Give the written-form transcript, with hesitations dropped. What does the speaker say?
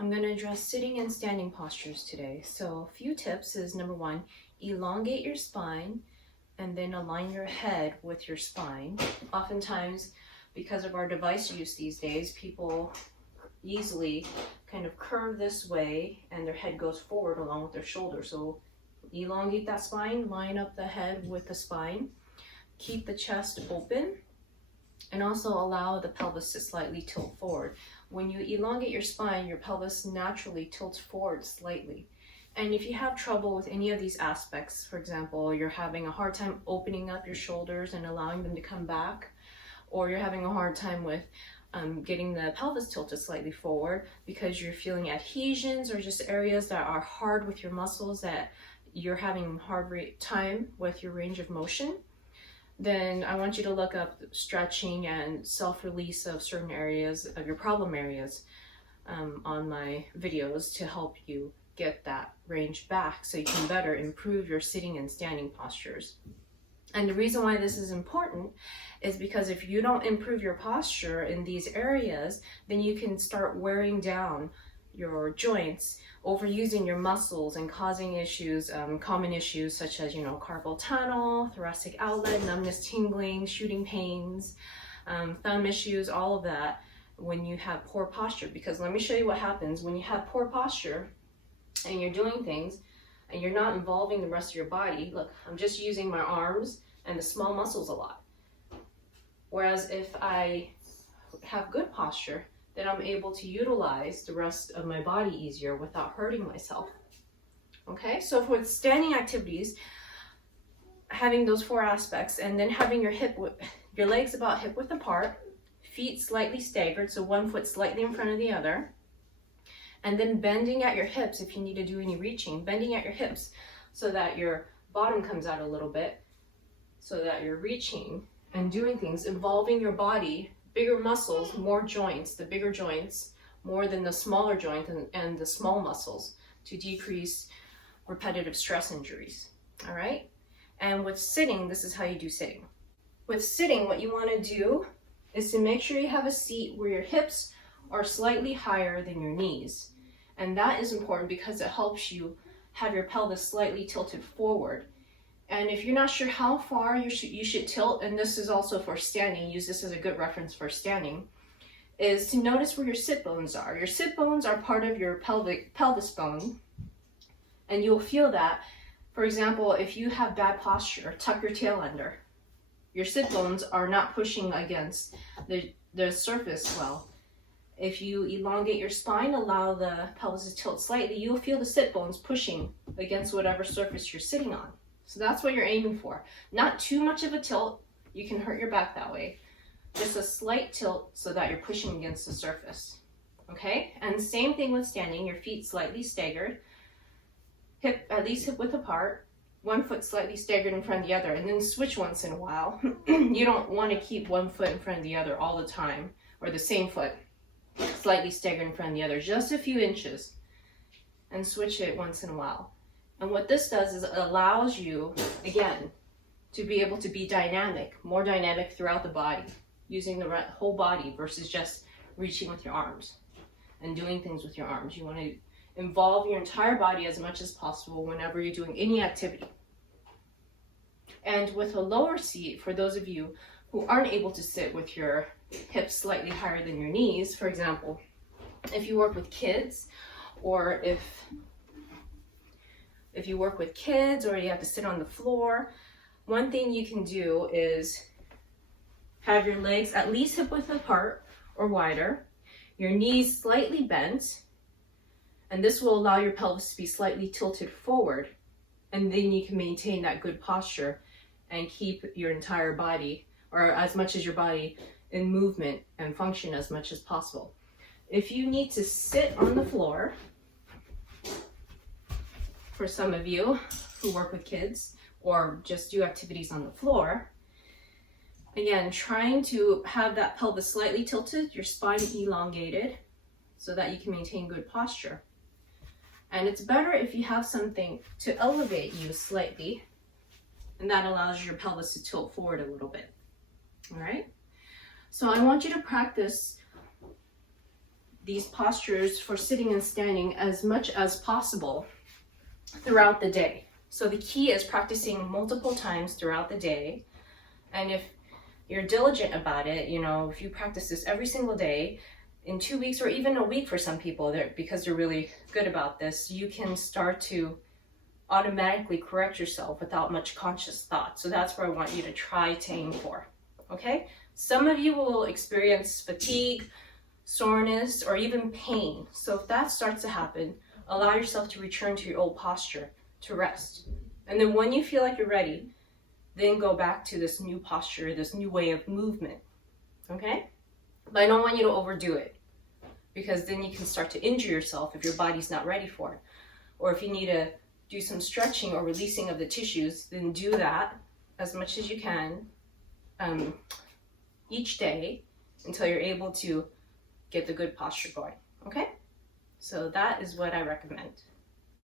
I'm going to address sitting and standing postures today. So a few tips is number one, elongate your spine and then align your head with your spine. Oftentimes, because of our device use these days, people easily kind of curve this way and their head goes forward along with their shoulder. So elongate that spine, line up the head with the spine, keep the chest open, and also allow the pelvis to slightly tilt forward. When you elongate your spine, your pelvis naturally tilts forward slightly. And if you have trouble with any of these aspects, for example, you're having a hard time opening up your shoulders and allowing them to come back, or you're having a hard time with getting the pelvis tilted slightly forward because you're feeling adhesions or just areas that are hard with your muscles that you're having hard time with your range of motion, then I want you to look up stretching and self-release of certain areas of your problem areas on my videos to help you get that range back so you can better improve your sitting and standing postures. And the reason why this is important is because if you don't improve your posture in these areas, then you can start wearing down your joints, overusing your muscles and causing issues, common issues such as, carpal tunnel, thoracic outlet, numbness, tingling, shooting pains, thumb issues, all of that when you have poor posture. Because let me show you what happens when you have poor posture and you're doing things and you're not involving the rest of your body. Look, I'm just using my arms and the small muscles a lot. Whereas if I have good posture, then I'm able to utilize the rest of my body easier without hurting myself. Okay, so with standing activities, having those four aspects and then having your legs about hip width apart, feet slightly staggered, so one foot slightly in front of the other, and then bending at your hips if you need to do any reaching, bending at your hips so that your bottom comes out a little bit, so that you're reaching and doing things, involving your body, bigger muscles, more joints, the bigger joints, more than the smaller joint and the small muscles to decrease repetitive stress injuries, all right? And with sitting, this is how you do sitting. With sitting, what you wanna do is to make sure you have a seat where your hips are slightly higher than your knees. And that is important because it helps you have your pelvis slightly tilted forward. And if you're not sure how far you should tilt, and this is also for standing, use this as a good reference for standing, is to notice where your sit bones are. Your sit bones are part of your pelvis bone, and you'll feel that. For example, if you have bad posture, tuck your tail under. Your sit bones are not pushing against the surface well. If you elongate your spine, allow the pelvis to tilt slightly, you'll feel the sit bones pushing against whatever surface you're sitting on. So that's what you're aiming for. Not too much of a tilt, you can hurt your back that way. Just a slight tilt so that you're pushing against the surface, okay? And same thing with standing, your feet slightly staggered, at least hip width apart, one foot slightly staggered in front of the other, and then switch once in a while. You don't want to keep one foot in front of the other all the time, or the same foot slightly staggered in front of the other, just a few inches, and switch it once in a while. And what this does is it allows you, again, to be able to be dynamic, more dynamic throughout the body, using the whole body versus just reaching with your arms and doing things with your arms. You want to involve your entire body as much as possible whenever you're doing any activity. And with a lower seat, for those of you who aren't able to sit with your hips slightly higher than your knees, for example, if you work with kids, or if you work with kids or you have to sit on the floor, one thing you can do is have your legs at least hip width apart or wider, your knees slightly bent, and this will allow your pelvis to be slightly tilted forward, and then you can maintain that good posture and keep your entire body, or as much as your body, in movement and function as much as possible. If you need to sit on the floor, for some of you who work with kids or just do activities on the floor, again, trying to have that pelvis slightly tilted, your spine elongated, so that you can maintain good posture. And it's better if you have something to elevate you slightly, and that allows your pelvis to tilt forward a little bit. All right? So I want you to practice these postures for sitting and standing as much as possible throughout the day. So the key is practicing multiple times throughout the day. And if you're diligent about it, you know, if you practice this every single day, in 2 weeks or even a week for some people, because they're really good about this, you can start to automatically correct yourself without much conscious thought. So that's where I want you to try to aim for, okay? Some of you will experience fatigue, soreness, or even pain. So if that starts to happen, allow yourself to return to your old posture to rest. And then when you feel like you're ready, then go back to this new posture, this new way of movement, okay? But I don't want you to overdo it, because then you can start to injure yourself if your body's not ready for it. Or if you need to do some stretching or releasing of the tissues, then do that as much as you can each day until you're able to get the good posture going, okay? So that is what I recommend.